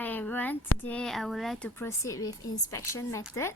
Hi everyone, today I would like to proceed with inspection method.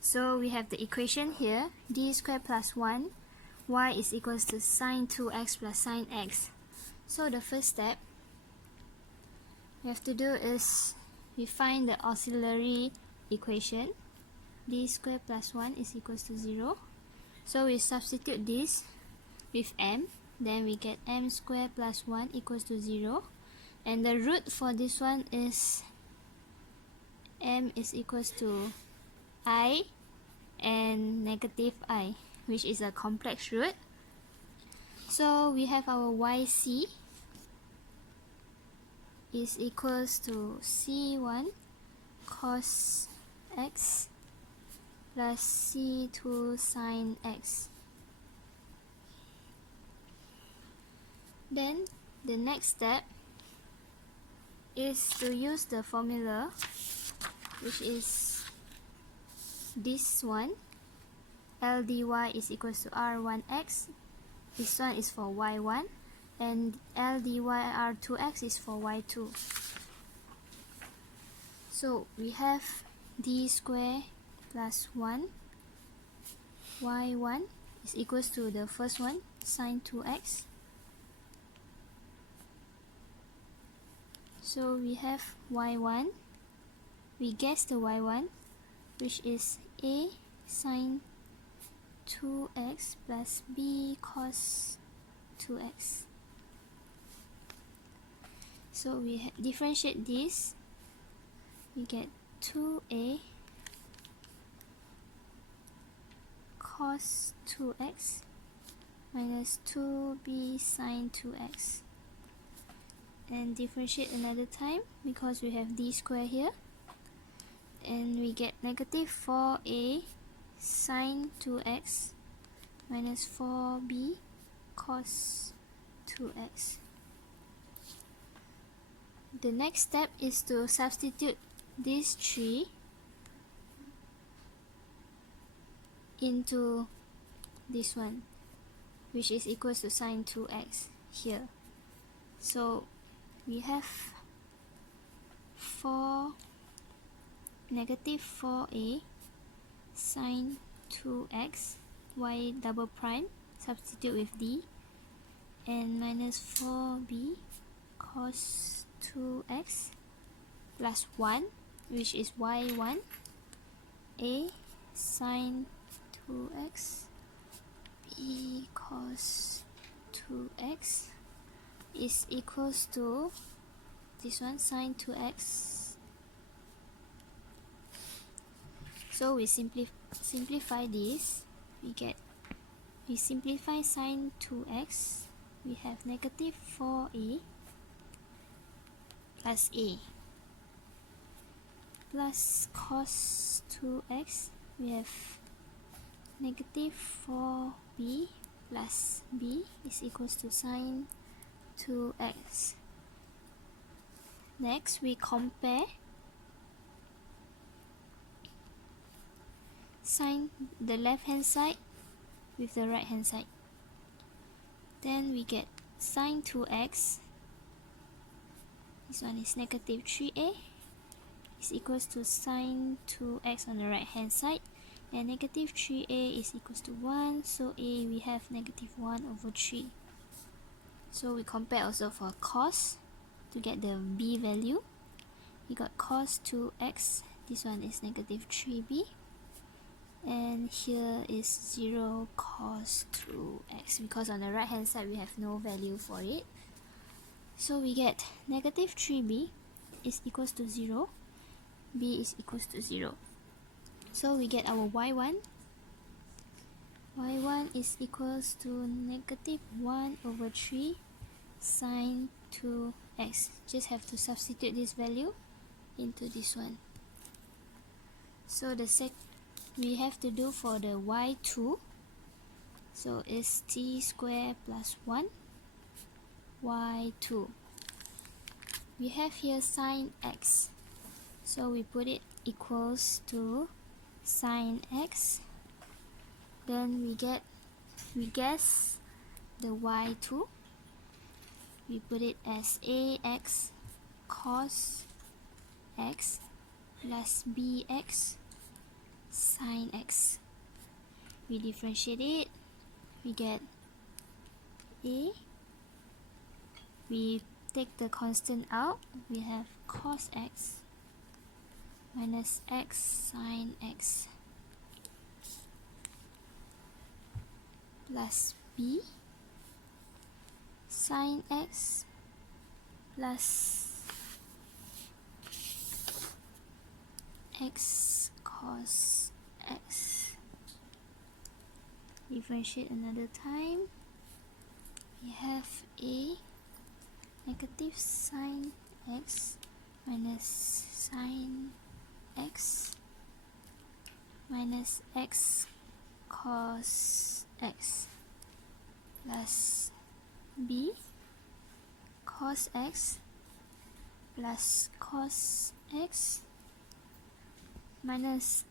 So we have the equation here, d squared plus 1, y is equals to sine 2x plus sine x. So the first step we have to do is we find the auxiliary equation, d squared plus 1 is equals to 0. So we substitute this with m, then we get m squared plus 1 equals to 0. And the root for this one is m is equals to I and negative I, which is a complex root. So we have our yc is equals to c1 cos x plus c2 sin x. Then the next step is to use the formula, which is this one, L dy is equals to r1x, this one is for y1, and L dy r2x is for y2. So we have d squared plus 1 y1 is equals to the first one, sine 2x. So we have y1, we guess the y1, which is a sine 2x plus b cos 2x. So we differentiate this, we get 2a cos 2x minus 2b sine 2x. And differentiate another time because we have d square here, and we get negative 4a sine 2x minus 4b cos 2x. The next step is to substitute these three into this one, which is equals to sine 2x here. So we have negative 4a sine 2x y double prime, substitute with d, and minus 4b cos 2x plus 1, which is y1, a sine 2x b cos 2x is equals to this one, sine 2x. So we simplify this, we simplify sine 2x, we have negative 4a plus a plus cos 2x, we have negative 4b plus b is equals to sine 2x. Next, we compare sine the left hand side with the right hand side. Then we get sine 2x, this one is negative 3a, is equals to sine 2x on the right hand side, and negative 3a is equals to 1, so a we have negative 1 over 3. So we compare also for cos to get the b value. We got cos 2x, this one is negative 3b, and here is 0 cos 2x, because on the right hand side we have no value for it. So we get negative 3b is equals to 0, b is equals to 0. So we get our y1 is equals to negative 1 over 3 sine 2x. Just have to substitute this value into this one. So we have to do for the y2, so it's t squared plus 1 y2. We have here sine x, so we put it equals to sine x. Then we guess the y2, we put it as ax cos x plus bx sine x. We differentiate it, we get a. We take the constant out, we have cos x minus x sine x plus b sine x plus x cos x. Differentiate another time, we have a negative sine x minus sine x minus x cos x plus b cos x plus cos x minus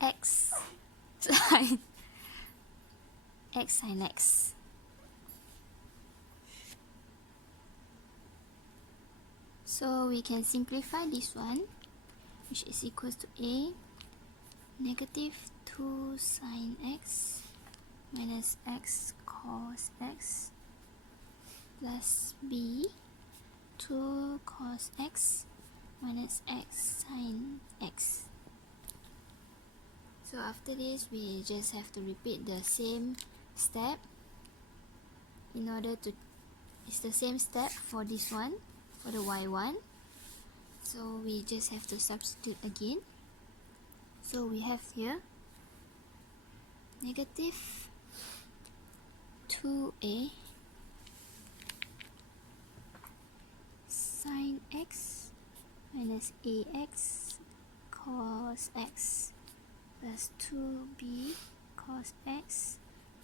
x sine x. So we can simplify this one, which is equals to a negative 2 sine x minus x cos x plus b 2 cos x minus x sine x. So after this, we just have to repeat the same step in order to, it's the same step for this one, for the y1. So we just have to substitute again. So we have here negative 2a sine x minus ax cos x plus 2b cos x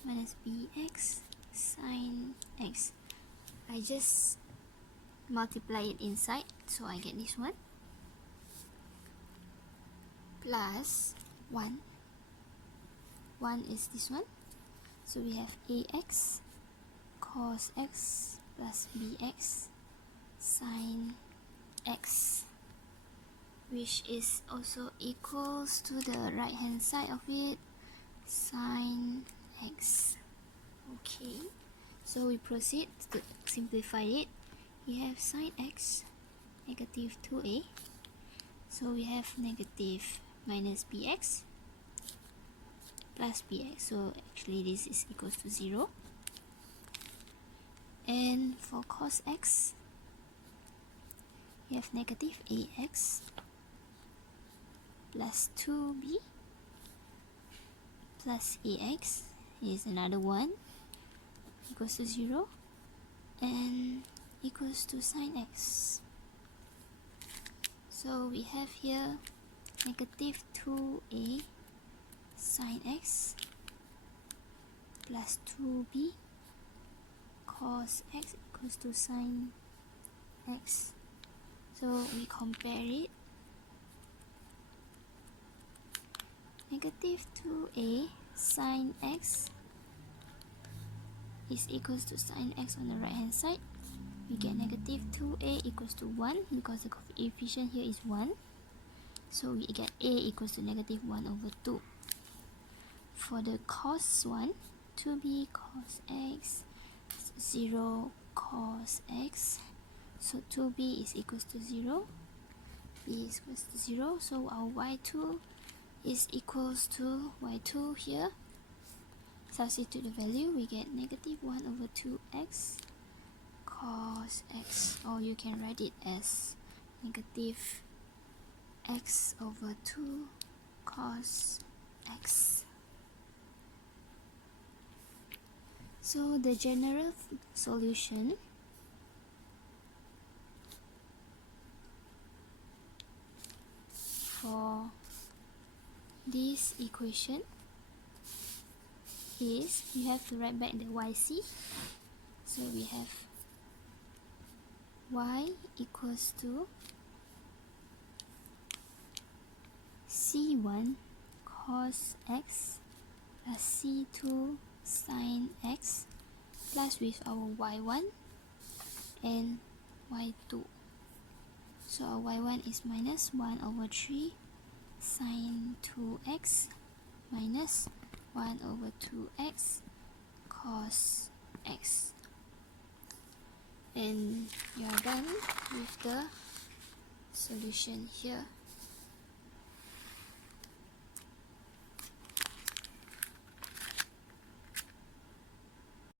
minus bx sine x. I just multiply it inside, so I get this one plus 1. 1 is this one, so we have ax cos x plus bx sine x, which is also equals to the right hand side of it, sine x. Okay, so we proceed to simplify it. We have sine x negative 2a, so we have negative minus bx plus bx, so actually this is equals to 0. And for cos x, we have negative ax plus 2b plus ax is another 1 equals to 0 and equals to sine x. So we have here negative 2a sine x plus 2b cos x equals to sine x. So we compare it. Negative 2a sine x is equals to sine x on the right hand side. We get negative 2a equals to 1 because the coefficient here is 1. So we get a equals to negative 1 over 2. For the cos one, 2b cos x 0 cos x, so 2b is equals to 0, b is equals to 0, so our y2 is equals to y2 here. Substitute the value, we get negative 1 over 2x cos x, or you can write it as negative x over 2 cos x. So the general solution for this equation is, you have to write back the yc. So we have y equals to c1 cos x plus c2 sine x plus with our y1 and y2. So our y1 is minus 1 over 3 sine 2x minus 1 over 2x cos x. And you are done with the solution here.